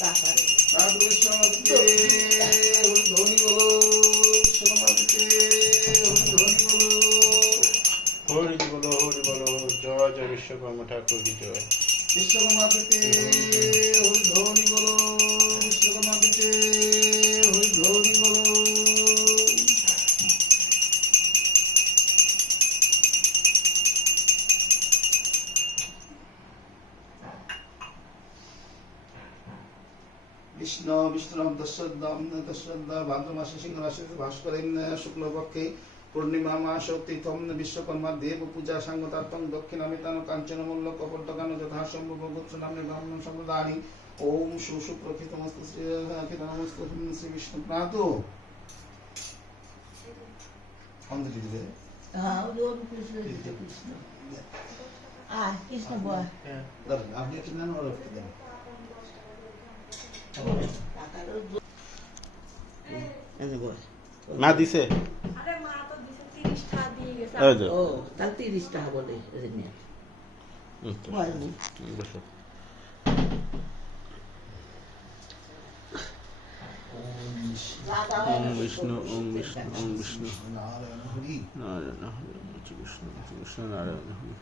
ঠাকুরের সমাধিতে ধ্বনি বলো সমাধিতে ধ্বনি বলো হরি বলো হরি বলো জয় জয় বিশ্বকর্মা ঠাকুর জয়। বিশ্বকর্মা বিষ্ণু বিষ্ণু দশদাম দশদা ভাদ্র মাসে সিংহ রাশিতে বাস করেন শুক্লপক্ষে। পূর্ণিমা মাস তীর্থম বিশ্বকর্মা দেব পূজা সাঙ্গতার্থম দক্ষিণামিতান কাঞ্চন মূল্য কপটকান যথা সম্ভব গোত্র নামে ব্রাহ্মণ সম্প্রদায়ী। ওম সুশুপ্রকৃতমস্তু শ্রী কৃতমস্তু শ্রী বিষ্ণু প্রাত অঞ্জলি হ্যাঁ ওম কৃষ্ণ। কৃষ্ণ কৃষ্ণ কৃষ্ণ দাঁড়ান, আপনি একটু নেন ওর দেন। মা দিছে। ওম বিষ্ণু ওম বিষ্ণু ওম বিষ্ণু। নারায়ণ হরি। নারায়ণ হরি বিষ্ণু বিষ্ণু নারায়ণ হরি।